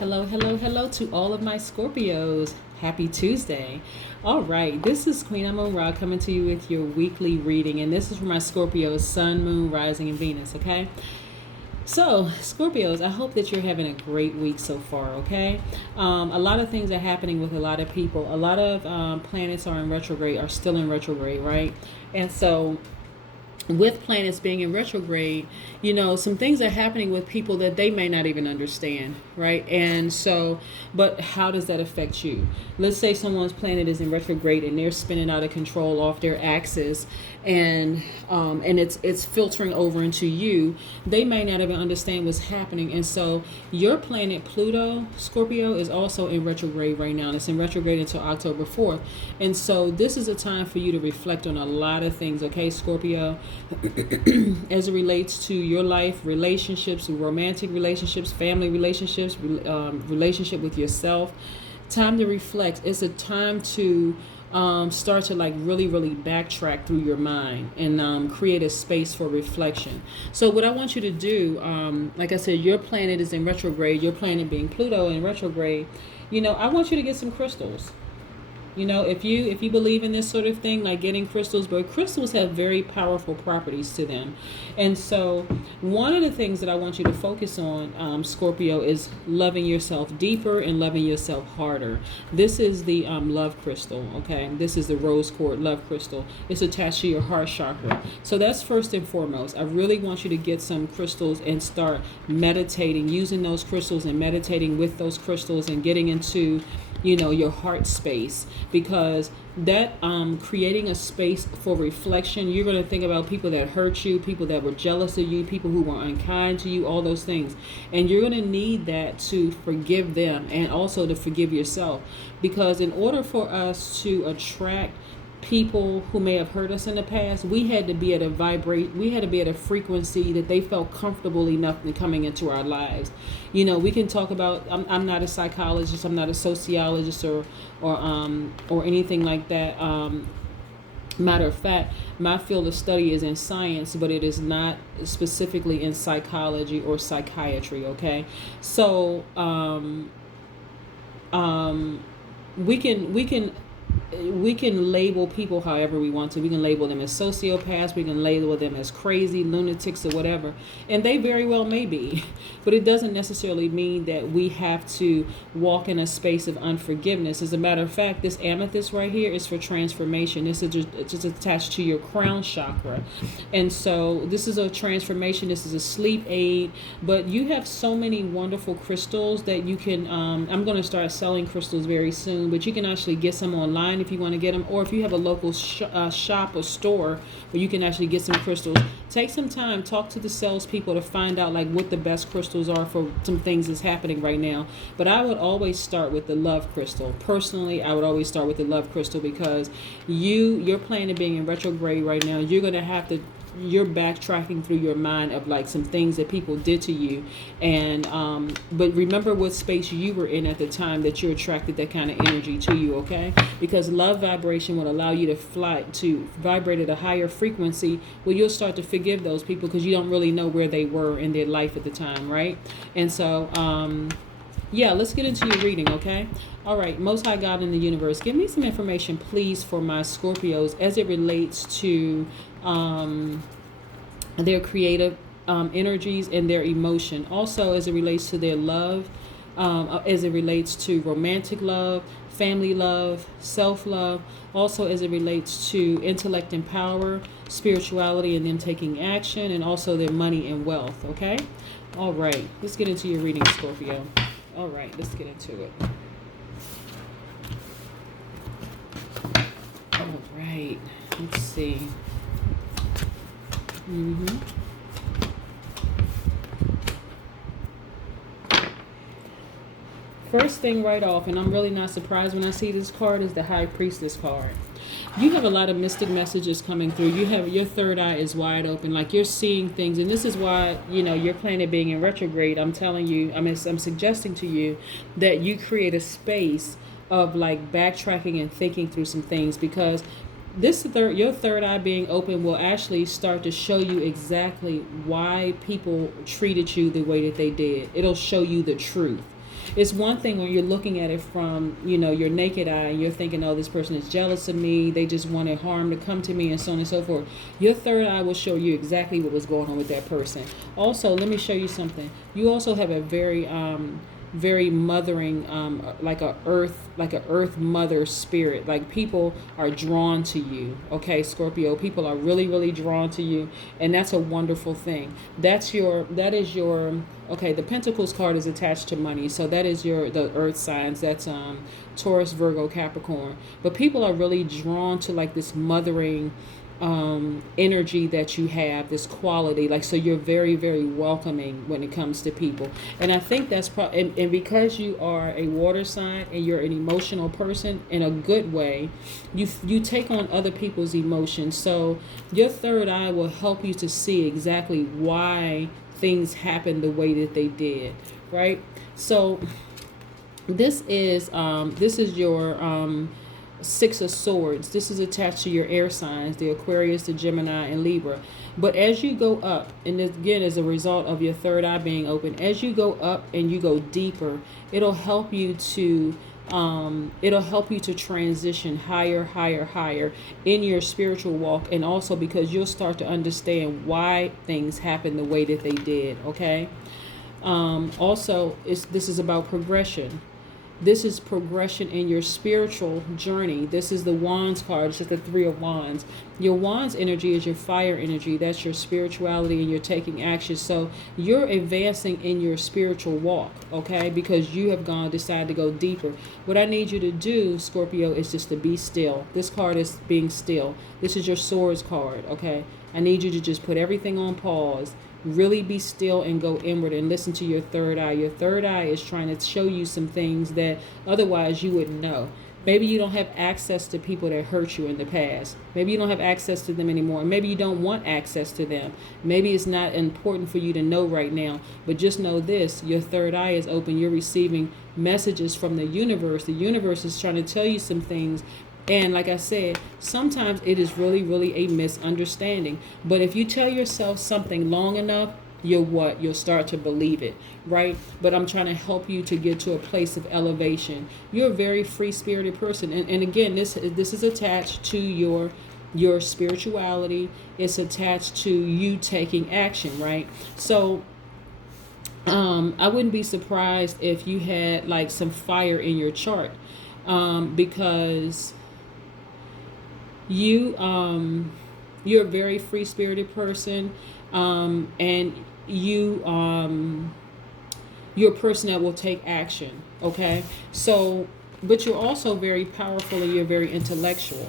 Hello, hello, hello to all of my Scorpios. Happy Tuesday. All right, this is Queen Amun Ra coming to you with your weekly reading, and this is for my Scorpios, Sun, Moon, Rising, and Venus, okay? So, Scorpios, I hope that you're having a great week so far, okay? A lot of things are happening with a lot of people. A lot of planets are in retrograde, are still in retrograde, right? And so, with planets being in retrograde, some things are happening with people that they may not even understand, right? And so, but how does that affect you? Let's say someone's planet is in retrograde and they're spinning out of control off their axis, and it's filtering over into you. They may not even understand what's happening, and so your planet Pluto, Scorpio, is also in retrograde right now. It's in retrograde until October 4th, and so this is a time for you to reflect on a lot of things, okay, Scorpio, as it relates to your life, relationships, romantic relationships, family relationships, relationship with yourself. Time to reflect. It's a time to start to really, really backtrack through your mind and create a space for reflection. So what I want you to do, like I said, your planet is in retrograde, your planet being Pluto in retrograde. I want you to get some crystals. If you believe in this sort of thing, like getting crystals, but crystals have very powerful properties to them. And so one of the things that I want you to focus on, Scorpio, is loving yourself deeper and loving yourself harder. This is the love crystal, okay? This is the rose quartz love crystal. It's attached to your heart chakra. So that's first and foremost. I really want you to get some crystals and start meditating, using those crystals and meditating with those crystals and getting into your heart space, because that creating a space for reflection. You're going to think about people that hurt you, people that were jealous of you, people who were unkind to you, all those things, and you're going to need that to forgive them and also to forgive yourself, because in order for us to attract people who may have hurt us in the past, we had to be at a frequency that they felt comfortable enough in coming into our lives. We can talk about, I'm not a psychologist, I'm not a sociologist or anything like that. Matter of fact, my field of study is in science, but it is not specifically in psychology or psychiatry, okay? So we can label people however we want to. We can label them as sociopaths, we can label them as crazy lunatics or whatever, and they very well may be, but it doesn't necessarily mean that we have to walk in a space of unforgiveness. As a matter of fact, this amethyst right here is for transformation. This is just attached to your crown chakra, and so this is a transformation. This is a sleep aid, but you have so many wonderful crystals that you can I'm going to start selling crystals very soon, but you can actually get some online if you want to get them, or if you have a local shop or store where you can actually get some crystals. Take some time, talk to the salespeople to find out what the best crystals are for some things that's happening right now. But I would always start with the love crystal. Personally, I would always start with the love crystal, because your planet being in retrograde right now, you're backtracking through your mind of some things that people did to you, and but remember what space you were in at the time that you attracted that kind of energy to you, okay? Because love vibration will allow you to vibrate at a higher frequency, where you'll start to forgive those people because you don't really know where they were in their life at the time, right? And so yeah, let's get into your reading, okay? All right, Most High God in the universe, give me some information, please, for my Scorpios as it relates to their creative energies and their emotion. Also, as it relates to their love, as it relates to romantic love, family love, self-love. Also, as it relates to intellect and power, spirituality, and them taking action, and also their money and wealth, okay? All right, let's get into your reading, Scorpio. All right, let's get into it. All right, let's see. First thing right off, and I'm really not surprised when I see this card, is the High Priestess card. You have a lot of mystic messages coming through. Your third eye is wide open, you're seeing things, and this is why your planet being in retrograde. I'm telling you, I'm suggesting to you that you create a space of backtracking and thinking through some things, because your third eye being open will actually start to show you exactly why people treated you the way that they did. It'll show you the truth. It's one thing when you're looking at it from, your naked eye, and you're thinking, oh, this person is jealous of me, they just wanted harm to come to me, and so on and so forth. Your third eye will show you exactly what was going on with that person. Also, let me show you something. You also have a very mothering, like a earth mother spirit. Like, people are drawn to you. Okay, Scorpio, people are really, really drawn to you, and that's a wonderful thing. That is your okay. The Pentacles card is attached to money, so that is the earth signs. That's Taurus, Virgo, Capricorn. But people are really drawn to like this mothering energy that you have, this quality, like, so you're very, very welcoming when it comes to people. And I think that's and because you are a water sign and you're an emotional person in a good way, you take on other people's emotions. So your third eye will help you to see exactly why things happen the way that they did, right? So this is your Six of Swords. This is attached to your air signs, the Aquarius, the Gemini, and Libra. But as you go up, and again, as a result of your third eye being open, as you go up and you go deeper, it'll help you to transition higher in your spiritual walk, and also because you'll start to understand why things happen the way that they did. Okay. Also, this is about progression. This is progression in your spiritual journey. This is the Wands card. It's just the Three of Wands. Your Wands energy is your fire energy. That's your spirituality, and you're taking action. So you're advancing in your spiritual walk, okay? Because you have decided to go deeper. What I need you to do, Scorpio, is just to be still. This card is being still. This is your Swords card, okay? I need you to just put everything on pause. Really be still and go inward and listen to your third eye. Your third eye is trying to show you some things that otherwise you wouldn't know. Maybe you don't have access to people that hurt you in the past. Maybe you don't have access to them anymore. Maybe you don't want access to them. Maybe it's not important for you to know right now. But just know this, your third eye is open. You're receiving messages from the universe. The universe is trying to tell you some things. And like I said, sometimes it is really, really a misunderstanding. But if you tell yourself something long enough, you'll start to believe it, right? But I'm trying to help you to get to a place of elevation. You're a very free-spirited person. And again, this is attached to your spirituality. It's attached to you taking action, right? So I wouldn't be surprised if you had like some fire in your chart, because you're a very free-spirited person, and you're a person that will take action, okay? So, but you're also very powerful, and you're very intellectual.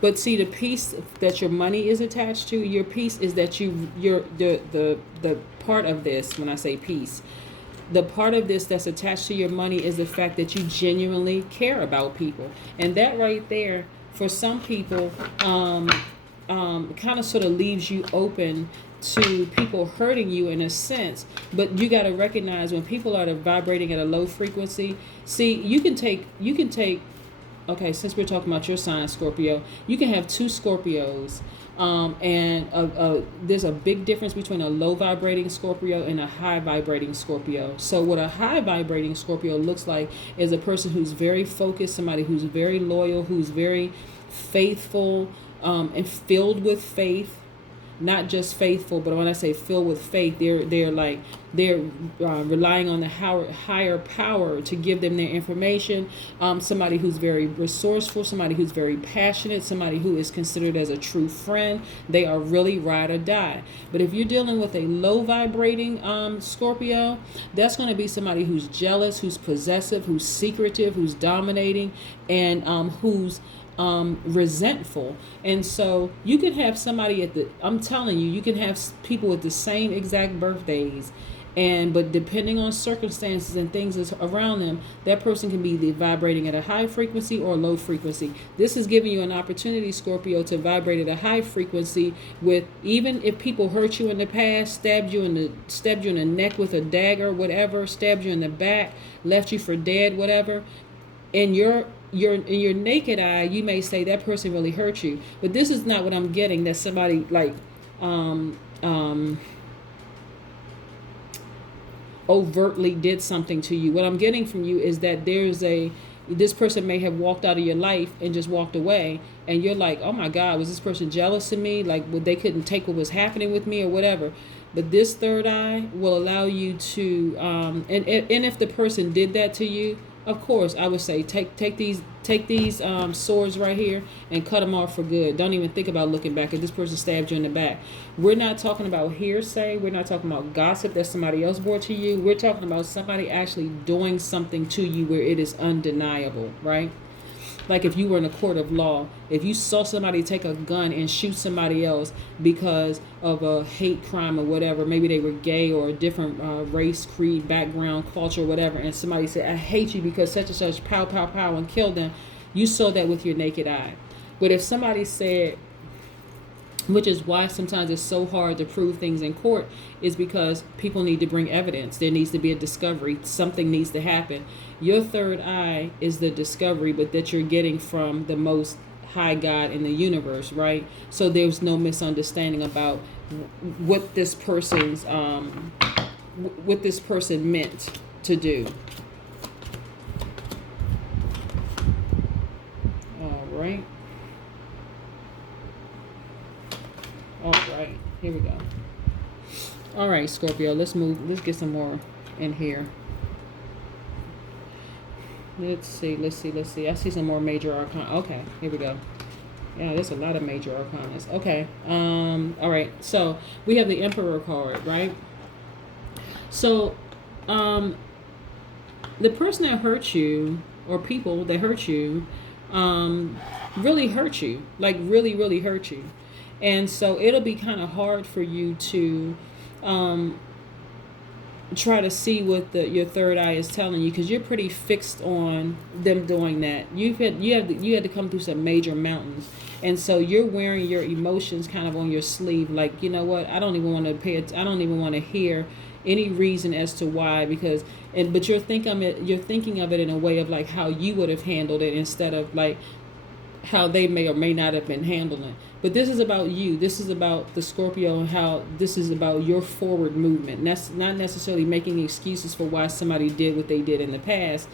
But see, the piece that your money is attached to, your piece is that you're the part of this. When I say piece, the part of this that's attached to your money is the fact that you genuinely care about people, and that right there, for some people, kind of sort of leaves you open to people hurting you in a sense. But you got to recognize when people are vibrating at a low frequency. See, you can take. Okay, since we're talking about your sign, Scorpio, you can have two Scorpios. And there's a big difference between a low vibrating Scorpio and a high vibrating Scorpio. So what a high vibrating Scorpio looks like is a person who's very focused, somebody who's very loyal, who's very faithful, and filled with faith. Not just faithful, but when I say filled with faith, they're relying on the higher power to give them their information. Somebody who's very resourceful, somebody who's very passionate, somebody who is considered as a true friend. They are really ride or die. But if you're dealing with a low vibrating Scorpio, that's going to be somebody who's jealous, who's possessive, who's secretive, who's dominating, and who's resentful. And so you can have somebody I'm telling you, you can have people with the same exact birthdays, but depending on circumstances and things that's around them, that person can be vibrating at a high frequency or low frequency. This is giving you an opportunity, Scorpio, to vibrate at a high frequency with, even if people hurt you in the past, stabbed you in the neck with a dagger, whatever, stabbed you in the back, left you for dead, whatever. In your naked eye, you may say that person really hurt you, but this is not what I'm getting. That somebody like, overtly did something to you. What I'm getting from you is that this person may have walked out of your life and just walked away, and you're like, oh my God, was this person jealous of me? Like, they couldn't take what was happening with me or whatever. But this third eye will allow you to, and if the person did that to you, of course, I would say take these swords right here and cut them off for good. Don't even think about looking back. If this person stabbed you in the back, we're not talking about hearsay. We're not talking about gossip that somebody else brought to you. We're talking about somebody actually doing something to you where it is undeniable, right? Like if you were in a court of law, if you saw somebody take a gun and shoot somebody else because of a hate crime or whatever, maybe they were gay or a different race, creed, background, culture, whatever, and somebody said, I hate you because such and such, pow, pow, pow, and killed them, you saw that with your naked eye. But if somebody said, which is why sometimes it's so hard to prove things in court, is because people need to bring evidence. There needs to be a discovery. Something needs to happen. Your third eye is the discovery, but that you're getting from the most high God in the universe, right? So there's no misunderstanding about what this person's what this person meant to do. All right. All right, here we go. All right, Scorpio, let's get some more in here. Let's see. I see some more major arcana. Okay, here we go. Yeah, there's a lot of major arcanas. Okay. All right. So we have the Emperor card, right? So, the person that hurt you, or people that hurt you, really hurt you. Like really, really hurt you. And so it'll be kind of hard for you to try to see what your third eye is telling you, because you're pretty fixed on them doing that. You had to come through some major mountains, and so you're wearing your emotions kind of on your sleeve. Like, you know what? I don't even want to I don't even want to hear any reason as to why, but you're thinking of it in a way of like how you would have handled it instead of like how they may or may not have been handling it. But this is about you. This is about the Scorpio, and how this is about your forward movement. That's not necessarily making excuses for why somebody did what they did in the past.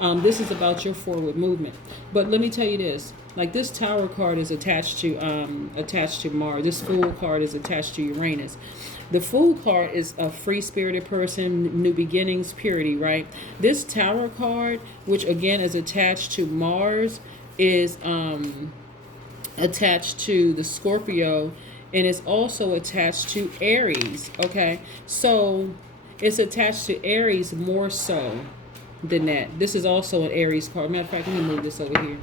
This is about your forward movement. But let me tell you this. Like, this Tower card is attached to Mars. This Fool card is attached to Uranus. The Fool card is a free-spirited person, new beginnings, purity, right? This Tower card, which again is attached to Mars, is attached to the Scorpio, and it's also attached to Aries. Okay, so it's attached to Aries more so than that. This is also an Aries card. Matter of fact, let me move this over here.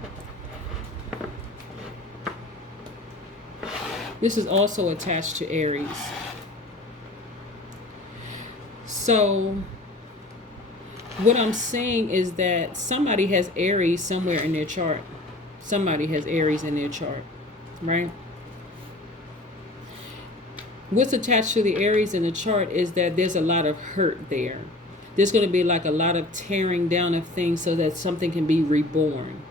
This is also attached to Aries. So what I'm saying is that somebody has Aries somewhere in their chart. Somebody has Aries in their chart, right? What's attached to the Aries in the chart is that there's a lot of hurt there. There's going to be like a lot of tearing down of things so that something can be reborn.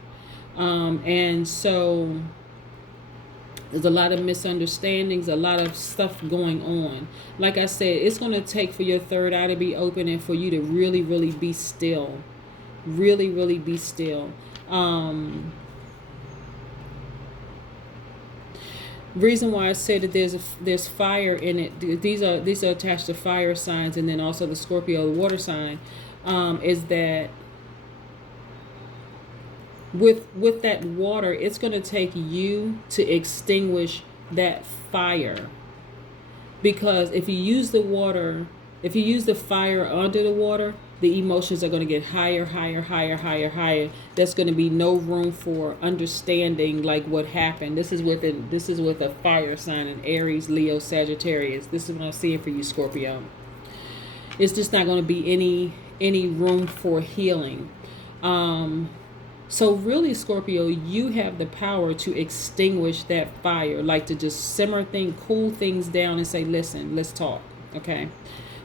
And so there's a lot of misunderstandings, a lot of stuff going on. Like I said, it's going to take for your third eye to be open and for you to really, really be still. Really, really be still. Reason why I said that there's fire in it. These are attached to fire signs, and then also the Scorpio, the water sign, is that with that water, it's going to take you to extinguish that fire. Because if you use the fire under the water, the emotions are going to get higher, higher, higher, higher, higher. There's going to be no room for understanding like what happened. This is with a fire sign, an Aries, Leo, Sagittarius. This is what I'm seeing for you, Scorpio. It's just not going to be any room for healing. So really, Scorpio, you have the power to extinguish that fire, like to just cool things down and say, listen, let's talk, okay?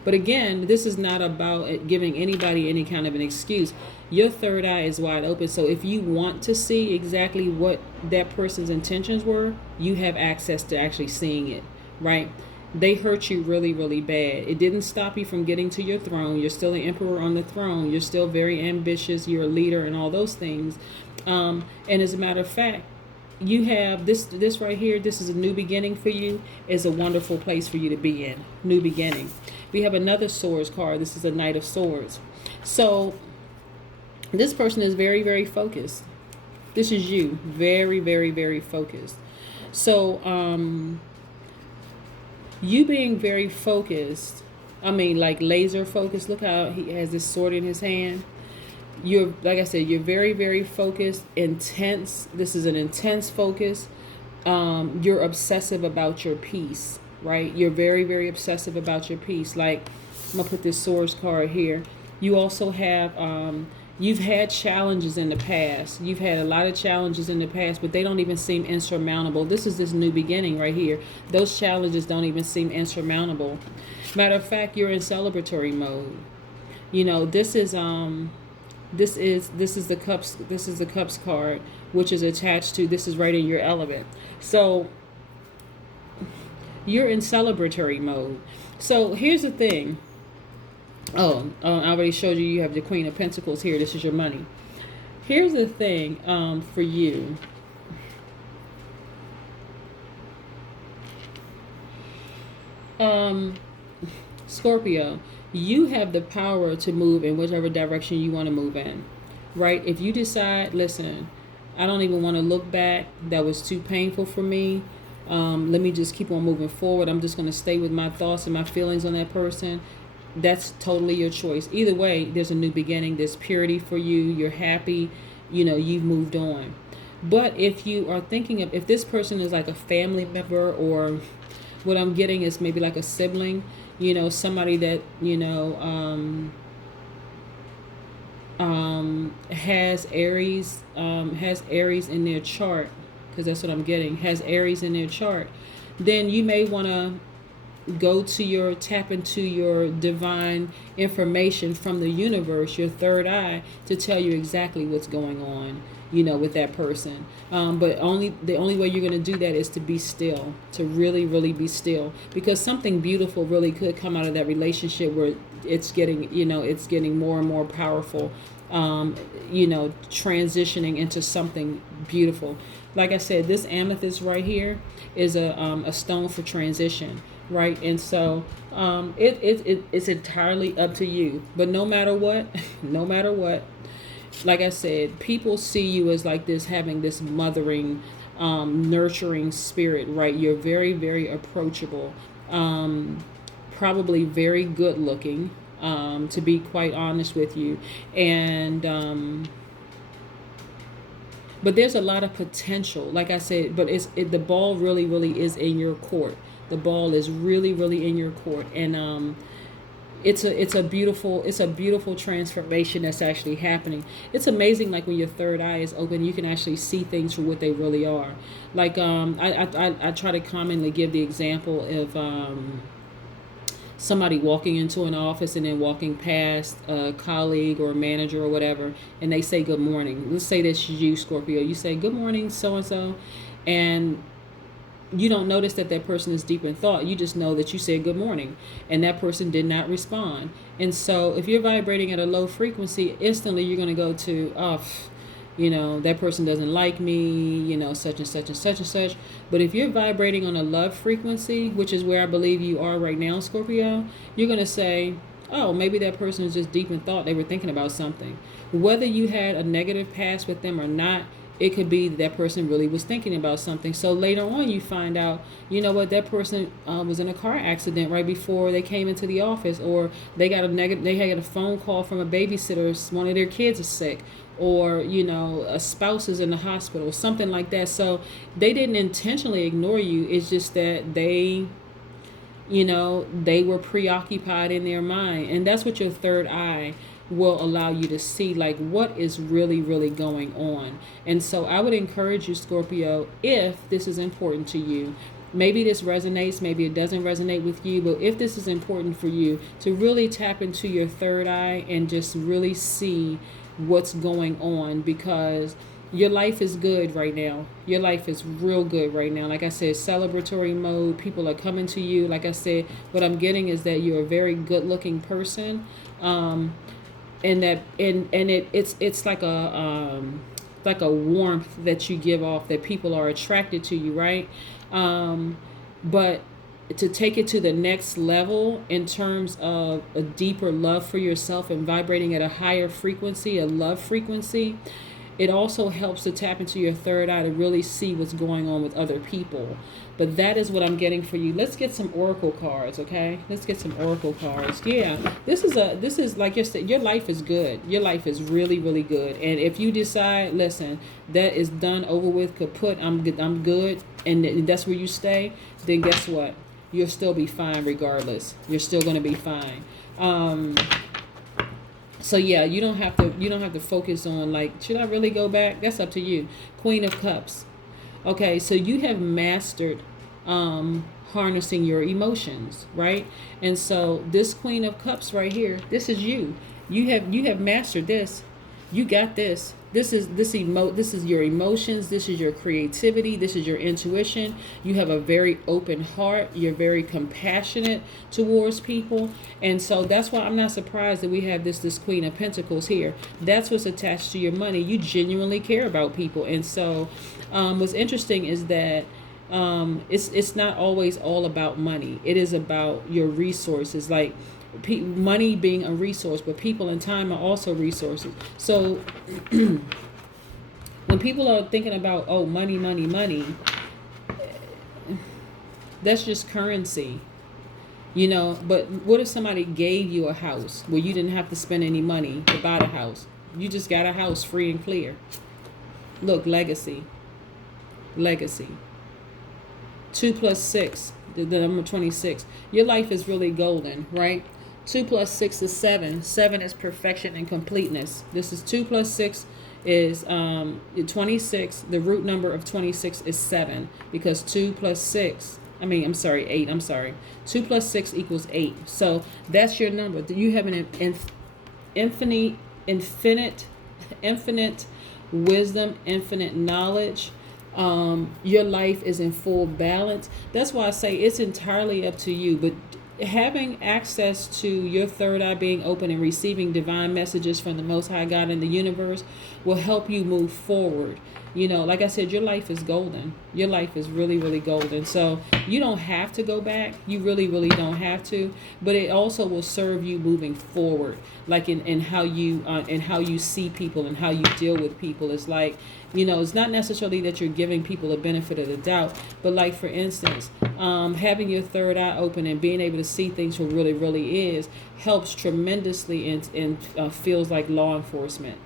But again, this is not about giving anybody any kind of an excuse. Your third eye is wide open. So if you want to see exactly what that person's intentions were, you have access to actually seeing it, right? They hurt you really, really bad. It didn't stop you from getting to your throne. You're still an emperor on the throne. You're still very ambitious. You're a leader and all those things. And as a matter of fact, you have this right here. This is a new beginning for you. Is a wonderful place for you to be in. New beginning. We have another swords card. This is a Knight of Swords. So this person is very, very focused. This is you. Very, very, very focused. So you being very focused, I mean like laser focused. Look how he has this sword in his hand. You're, like I said, you're very, very focused, intense. This is an intense focus. You're obsessive about your peace, right? You're very, very obsessive about your peace. Like, I'm going to put this swords card here. You also have, you've had challenges in the past. You've had a lot of challenges in the past, but they don't even seem insurmountable. This is this new beginning right here. Those challenges don't even seem insurmountable. Matter of fact, you're in celebratory mode. You know, this is the cups. This is the cups card, which is attached to. This is right in your element. So you're in celebratory mode. So here's the thing. I already showed you. You have the Queen of Pentacles here. This is your money. Here's the thing. For you. Scorpio, you have the power to move in whichever direction you want to move in, right? If you decide, listen, I don't even want to look back. That was too painful for me. Let me just keep on moving forward. I'm just going to stay with my thoughts and my feelings on that person. That's totally your choice. Either way, there's a new beginning. There's purity for you. You're happy. You know, you've moved on. But if you are thinking of, if this person is like a family member, or what I'm getting is maybe like a sibling, you know, somebody that, you know, has Aries in their chart, because that's what I'm getting, has Aries in their chart, then you may want to tap into your divine information from the universe, your third eye, to tell you exactly what's going on, you know, with that person. But the only way you're going to do that is to be still, to really, really be still, because something beautiful really could come out of that relationship where it's getting, you know, it's getting more and more powerful, you know, transitioning into something beautiful. Like I said, this amethyst right here is a stone for transition. Right, and so it's entirely up to you. But no matter what, like I said, people see you as like this, having this mothering, nurturing spirit. Right, you're very, very approachable, probably very good looking, to be quite honest with you, and but there's a lot of potential. Like I said, but the ball really, really is in your court. The ball is really, really in your court, and it's a beautiful transformation that's actually happening. It's amazing, like when your third eye is open, you can actually see things for what they really are. Like I try to commonly give the example of somebody walking into an office and then walking past a colleague or a manager or whatever, and they say good morning. Let's say that's you, Scorpio. You say good morning, so and so, and you don't notice that person is deep in thought. You just know that you said good morning, and that person did not respond. And so if you're vibrating at a low frequency, instantly you're going to go to, you know, that person doesn't like me, you know, such and such and such and such. But if you're vibrating on a love frequency, which is where I believe you are right now, Scorpio, you're going to say, oh, maybe that person is just deep in thought. They were thinking about something. Whether you had a negative past with them or not, it could be that person really was thinking about something. So later on, you find out, you know what, that person was in a car accident right before they came into the office, or they got a phone call from a babysitter, one of their kids is sick, or, you know, a spouse is in the hospital, something like that. So they didn't intentionally ignore you. It's just that they, you know, they were preoccupied in their mind. And that's what your third eye will allow you to see, like, what is really, really going on. And so I would encourage you, Scorpio, if this is important to you, maybe this resonates, maybe it doesn't resonate with you, but if this is important for you, to really tap into your third eye and just really see what's going on, because Your life is good right now. Your life is real good right now. Like I said, celebratory mode. People are coming to you. Like I said, what I'm getting is that you're a very good looking person. And that and it's like a warmth that you give off, that people are attracted to you, right? But to take it to the next level in terms of a deeper love for yourself and vibrating at a higher frequency, a love frequency, it also helps to tap into your third eye to really see what's going on with other people. But that is what I'm getting for you. Let's get some oracle cards, okay? Let's get some oracle cards. Yeah, this is like your life is good. Your life is really, really good. And if you decide, listen, that is done, over with, kaput, I'm good, and that's where you stay, then guess what? You'll still be fine regardless. You're still going to be fine. So yeah, you don't have to focus on, like, should I really go back? That's up to you. Queen of Cups. Okay, so you have mastered harnessing your emotions, right? And so this Queen of Cups right here, this is you. You have mastered this. You got this. This is your emotions, this is your creativity, this is your intuition. You have a very open heart, you're very compassionate towards people. And so that's why I'm not surprised that we have this Queen of Pentacles here. That's what's attached to your money. You genuinely care about people. And so what's interesting is that it's not always all about money. It is about your resources, like money being a resource, but people and time are also resources. So when people are thinking about, oh, money, that's just currency, but what if somebody gave you a house where you didn't have to spend any money to buy the house? You just got a house free and clear. Look, legacy. 2 plus 6, the number 26. Your life is really golden, right? 2 plus 6 is 7. 7 is perfection and completeness. This is 2 plus 6 is 26. The root number of 26 is 7, because 2 plus 6, 8. 2 plus 6 equals 8. So that's your number. You have an infinite wisdom, infinite knowledge. Your life is in full balance. That's why I say it's entirely up to you. But having access to your third eye being open and receiving divine messages from the Most High God in the universe will help you move forward. Like I said, your life is golden. Your life is really, really golden. So you don't have to go back. You really, really don't have to. But it also will serve you moving forward, like in how you see people and how you deal with people. It's like, it's not necessarily that you're giving people a benefit of the doubt, but like, for instance, having your third eye open and being able to see things for really, really is helps tremendously in feels like law enforcement,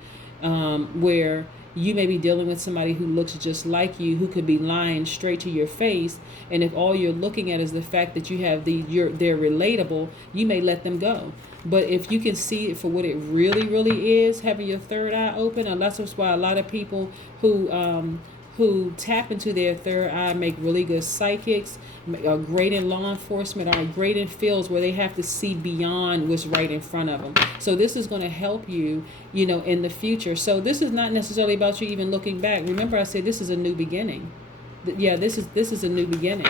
where you may be dealing with somebody who looks just like you, who could be lying straight to your face, and if all you're looking at is the fact that they're relatable, you may let them go. But if you can see it for what it really, really is, having your third eye open, and that's why a lot of people who tap into their third eye make really good psychics, are great in law enforcement, are great in fields where they have to see beyond what's right in front of them. So this is going to help you, in the future. So this is not necessarily about you even looking back. Remember, I said this is a new beginning. Yeah, this is a new beginning.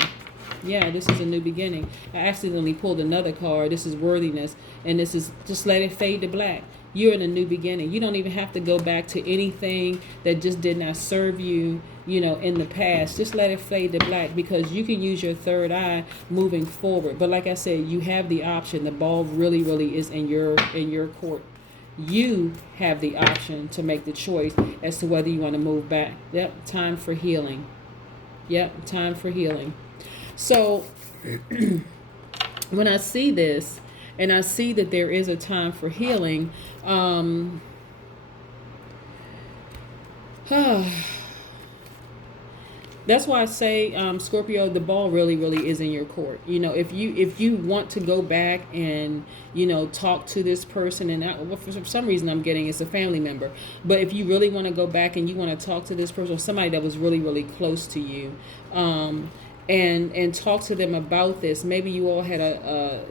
Yeah, this is a new beginning. I accidentally pulled another card. This is worthiness, and this is just let it fade to black. You're in a new beginning. You don't even have to go back to anything that just did not serve you, in the past. Just let it fade to black, because you can use your third eye moving forward. But like I said, you have the option. The ball really, really is in your court. You have the option to make the choice as to whether you want to move back. Yep, time for healing. Yep, time for healing. So when I see this, and I see that there is a time for healing, that's why I say, Scorpio, the ball really, really is in your court. If you want to go back and, talk to this person, and for some reason I'm getting it's a family member, but if you really want to go back and you want to talk to this person, or somebody that was really, really close to you, and talk to them about this. Maybe you all had a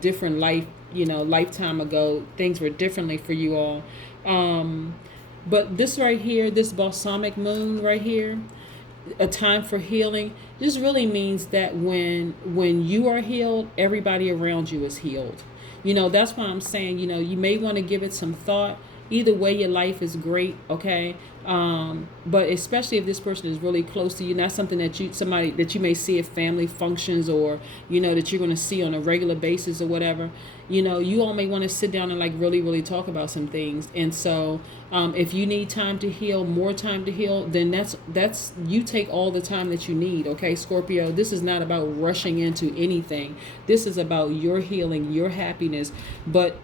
different life, lifetime ago. Things were differently for you all. But this right here, this balsamic moon right here, a time for healing, just really means that when you are healed, everybody around you is healed. That's why I'm saying, you may want to give it some thought. Either way, your life is great, okay? But especially if this person is really close to you, not something that somebody that you may see at family functions, or that you're going to see on a regular basis or whatever. You all may want to sit down and like really, really talk about some things. And so, if you need time to heal, more time to heal, then that's you take all the time that you need. Okay, Scorpio, this is not about rushing into anything. This is about your healing, your happiness. But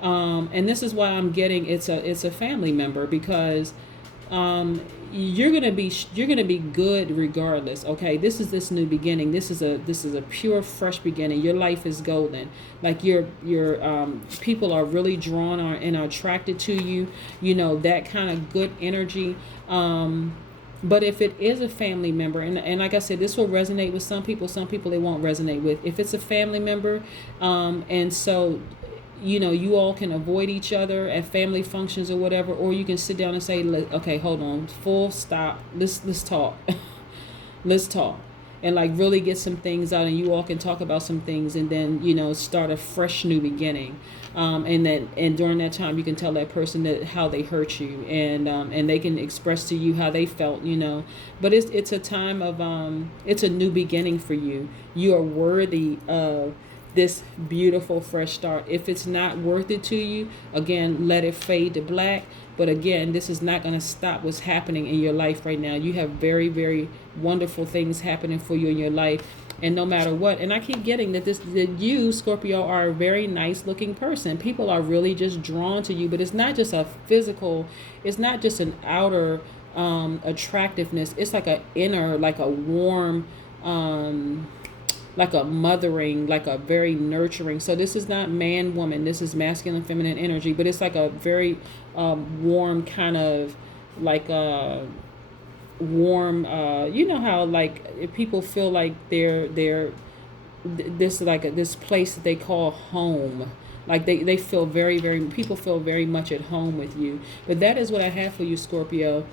and this is why I'm getting it's a family member, because you're gonna be good regardless. Okay, this new beginning. This is a pure fresh beginning. Your life is golden. Like your people are really drawn and are attracted to you. That kind of good energy. But if it is a family member, and like I said, this will resonate with some people it won't resonate with. If it's a family member, and so you all can avoid each other at family functions or whatever, or you can sit down and say, okay, hold on, full stop, let's talk. Let's talk, and like really get some things out, and you all can talk about some things, and then start a fresh new beginning. And during that time, you can tell that person that how they hurt you, and they can express to you how they felt. But it's a time of it's a new beginning for you. You are worthy of this beautiful fresh start. If it's not worth it to you, again, let it fade to black. But again, this is not going to stop what's happening in your life right now. You have very, very wonderful things happening for you in your life. And no matter what, and I keep getting that you, Scorpio, are a very nice looking person. People are really just drawn to you, but it's not just a physical, it's not just an outer attractiveness. It's like a inner, like a warm, like a mothering, like a very nurturing. So this is not man, woman. This is masculine, feminine energy, but it's like a very warm kind of like a warm, how like if people feel like they're this like this place that they call home. Like they feel very, very, people feel very much at home with you. But that is what I have for you, Scorpio.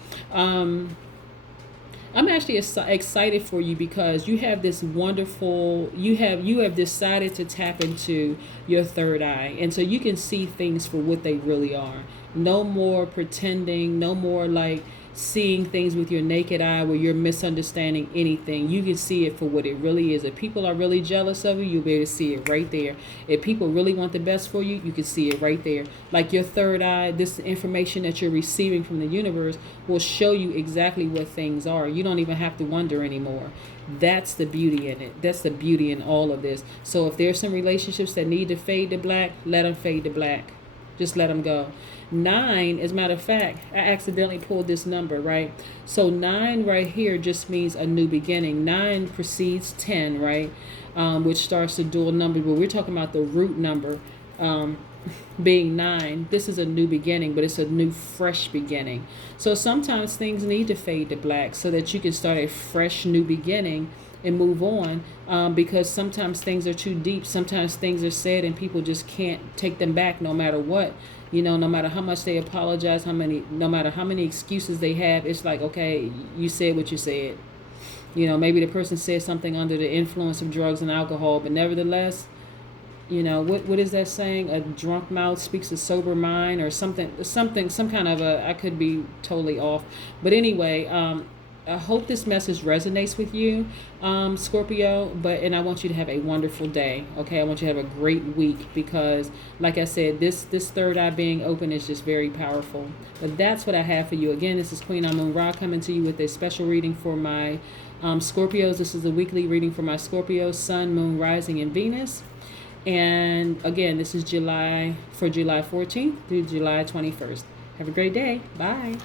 I'm actually excited for you because you have this wonderful, you have decided to tap into your third eye. And so you can see things for what they really are. No more pretending, no more like seeing things with your naked eye where you're misunderstanding anything. You can see it for what it really is. If people are really jealous of you, you'll be able to see it right there. If people really want the best for you, you can see it right there. Like your third eye, this information that you're receiving from the universe will show you exactly what things are. You don't even have to wonder anymore. That's the beauty in it. That's the beauty in all of this. So if there's some relationships that need to fade to black, let them fade to black. Just let them go. 9, as a matter of fact, I accidentally pulled this number, right? So 9 right here just means a new beginning. 9 precedes 10, right? Which starts the dual number. But we're talking about the root number being 9. This is a new beginning, but it's a new, fresh beginning. So sometimes things need to fade to black so that you can start a fresh new beginning and move on, because sometimes things are too deep. Sometimes things are said and people just can't take them back no matter what. No matter how much they apologize, no matter how many excuses they have, it's like, okay, you said what you said. Maybe the person said something under the influence of drugs and alcohol, but nevertheless, what is that saying? A drunk mouth speaks a sober mind, or something, some kind of I could be totally off. But anyway, I hope this message resonates with you, Scorpio, and I want you to have a wonderful day, okay? I want you to have a great week because, like I said, this third eye being open is just very powerful. But that's what I have for you. Again, this is Queen Amun Ra coming to you with a special reading for my Scorpios. This is a weekly reading for my Scorpio, Sun, Moon, Rising, and Venus. And again, this is July 14th through July 21st. Have a great day. Bye.